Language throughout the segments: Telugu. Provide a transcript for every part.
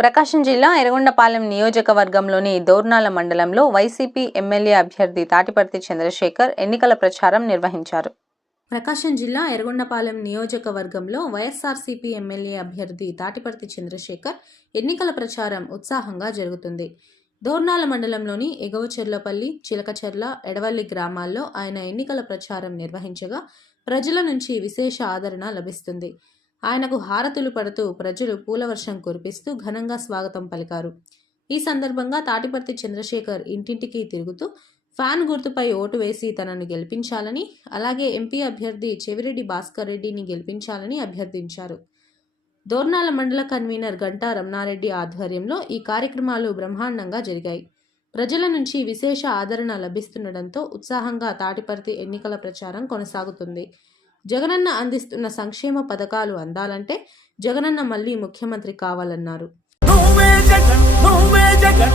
ప్రకాశం జిల్లా ఎరగొండపాలెం నియోజకవర్గంలోని దోర్నాల మండలంలో వైసీపీ ఎమ్మెల్యే అభ్యర్థి తాటిపర్తి చంద్రశేఖర్ ఎన్నికల ప్రచారం నిర్వహించారు. ప్రకాశం జిల్లా ఎర్రగొండపాలెం నియోజకవర్గంలో వైఎస్ఆర్సీపీ ఎమ్మెల్యే అభ్యర్థి తాటిపర్తి చంద్రశేఖర్ ఎన్నికల ప్రచారం ఉత్సాహంగా జరుగుతుంది. దోర్నాల మండలంలోని ఎగవచెర్లపల్లి చిలకచెర్ల ఎడవల్లి గ్రామాల్లో ఆయన ఎన్నికల ప్రచారం నిర్వహించగా ప్రజల నుంచి విశేష ఆదరణ లభిస్తుంది. ఆయనకు హారతులు పడుతూ ప్రజలు పూలవర్షం కురిపిస్తూ ఘనంగా స్వాగతం పలికారు. ఈ సందర్భంగా తాటిపర్తి చంద్రశేఖర్ ఇంటింటికి తిరుగుతూ ఫ్యాన్ గుర్తుపై ఓటు వేసి తనను గెలిపించాలని అలాగే ఎంపీ అభ్యర్థి చెవిరెడ్డి భాస్కర్ రెడ్డిని గెలిపించాలని అభ్యర్థించారు. దోర్నాల మండల కన్వీనర్ గంటా రమణారెడ్డి ఆధ్వర్యంలో ఈ కార్యక్రమాలు బ్రహ్మాండంగా జరిగాయి. ప్రజల నుంచి విశేష ఆదరణ లభిస్తుండటంతో ఉత్సాహంగా తాటిపర్తి ఎన్నికల ప్రచారం కొనసాగుతుంది. జగనన్న అందిస్తున్న సంక్షేమ పథకాలు అందాలంటే జగనన్న మళ్ళీ ముఖ్యమంత్రి కావాలన్నారు. జగన్ నువ్వే జగన్.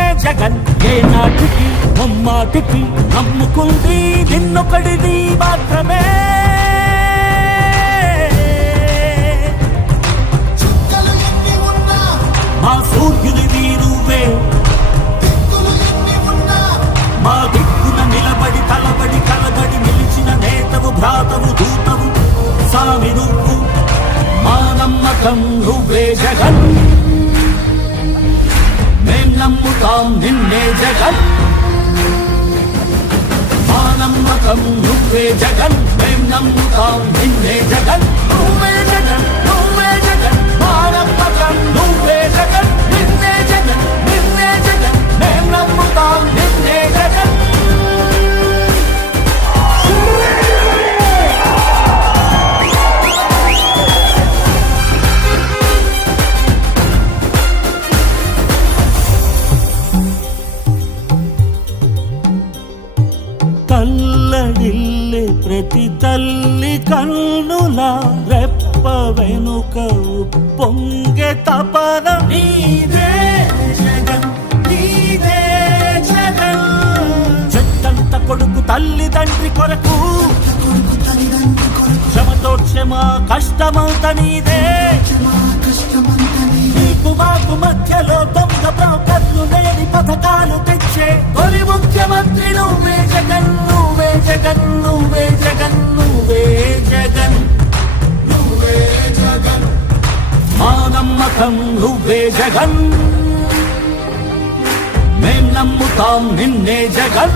జగన్ ఏ నాటికి ముమ్మాటికి నమ్ముకుంది నిన్నొకడిది మాత్రమే. నమ్ముతాం నిన్నే జగన్. మా నమ్మకం నువ్వే జగన్. మేం నమ్ముతాం నిన్నే జగన్. నువ్వే కొరకు. కొడుకు తల్లిదండ్రి శ్రమతో క్షమ కష్టమంత నీదే. నీకు మాకు మధ్యలో దొంగ బ్రోకర్లు లేని పథకాలు తెచ్చే. తొలి ముఖ్యమంత్రి నువ్వే జగన్ నువ్వే జగన్ నువ్వే జగన్ నువ్వే జగన్ నువ్వే జగన్. మా నమ్మకం నువ్వే జగన్. మేం నమ్ముతాం నిన్నే జగన్.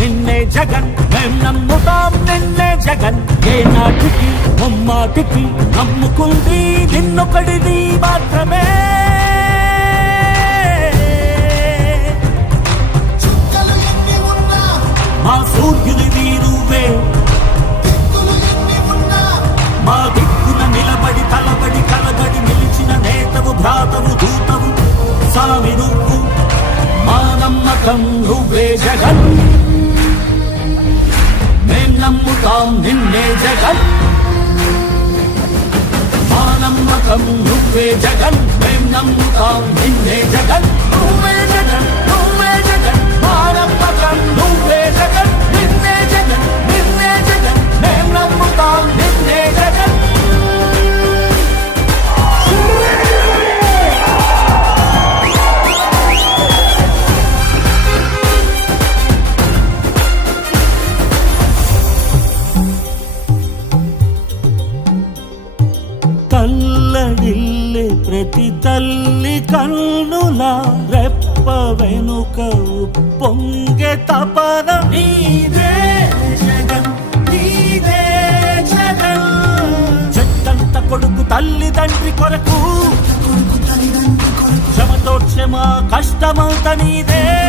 నిన్నే జగన్ మేం నమ్ముతాం నిన్నే జగన్. ఏ నాటికి ముమ్మాటికి నమ్ముకుంది నిన్ను ఒకడిది మాత్రమే మా సూర్యునివి నువ్వే మా దిక్కున నిలబడి తలబడి కలబడి నిలిచిన నేతవు భ్రాతవు దూతవు. సామి నువ్వు మా నమ్మకం నువ్వే జగన్. నమ్ముతాం నిన్నే జగన్. మా నమ్మకం నువ్వే జగన్. మేం నమ్ముతాం నిన్నే జగన్ నువ్వే జగన్. నువ్వే జగన్. తల్లడిల్లే ప్రతి తల్లి కన్నుల రెప్ప వెనుక పొంగె తపన. నీదే జగన్ నీదే జగన్. చెట్టంత కొడుకు తల్లి తండ్రి కొరకు. కొడుకు తల్లిదండ్రి కొరకు. క్షమతో క్షమ కష్టమంత నీదే.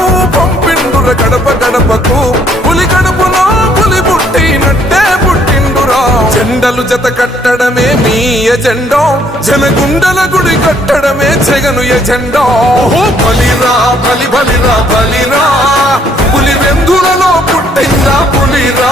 గడప గడపకు పులి గడపలో పులి పుట్టినట్టే పుట్టిండురా. జెండలు జత కట్టడమే మీ ఎజెండో. జనగుండల గుడి కట్టడమే జగను ఎజెండో. బలిరా బలి బలిరా బలిరా. పులి వెందులలో పుట్టిందా పులిరా?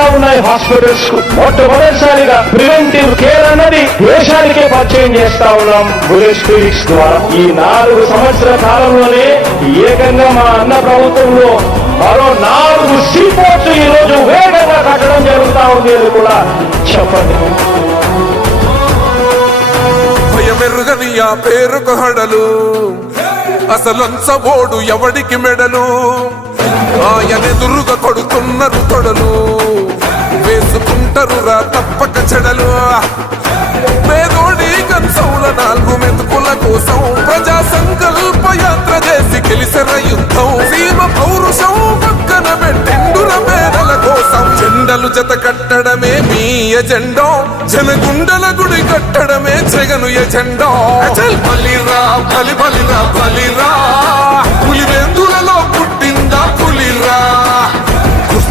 హాస్పిటల్స్కు మొట్టమొదటిసారిగా ప్రివెంటివ్ కేర్ అన్నది దేశానికే పరిచయం చేస్తా ఉన్నాం బులెట్ క్లినిక్స్ ద్వారా. ఈ నాలుగు సంవత్సరాల కాలంలోనే ఏకంగా మా అన్న ప్రభుత్వంలో మరో నాలుగు సీపోర్ట్స్ ఈ రోజు వేగంగా కట్టడం జరుగుతా ఉంది అని కూడా చెప్పండి. మెరుగని ఆ పేరుకు హడలు. అసలంచబోడు ఎవడికి మెడలు? ఆయనెదురుగా కొడుతున్నారు తొడలు వేసుకుంటారు రా తప్పక చెడలు. పేదోడి కంసౌల నాలుగు మెతుకుల కోసం ప్రజా సంకల్ప యాత్ర చేసి గెలిసిన యుద్ధం. సీమ పౌరుషం పక్కన పెట్టిండుర పేదల కోసం. జెండలు జత కట్టడమే మీ ఎజెండో. జనగుండల గుడి కట్టడమే జగను ఎజెండో. బలిరా బలి బలిరా బలిరా.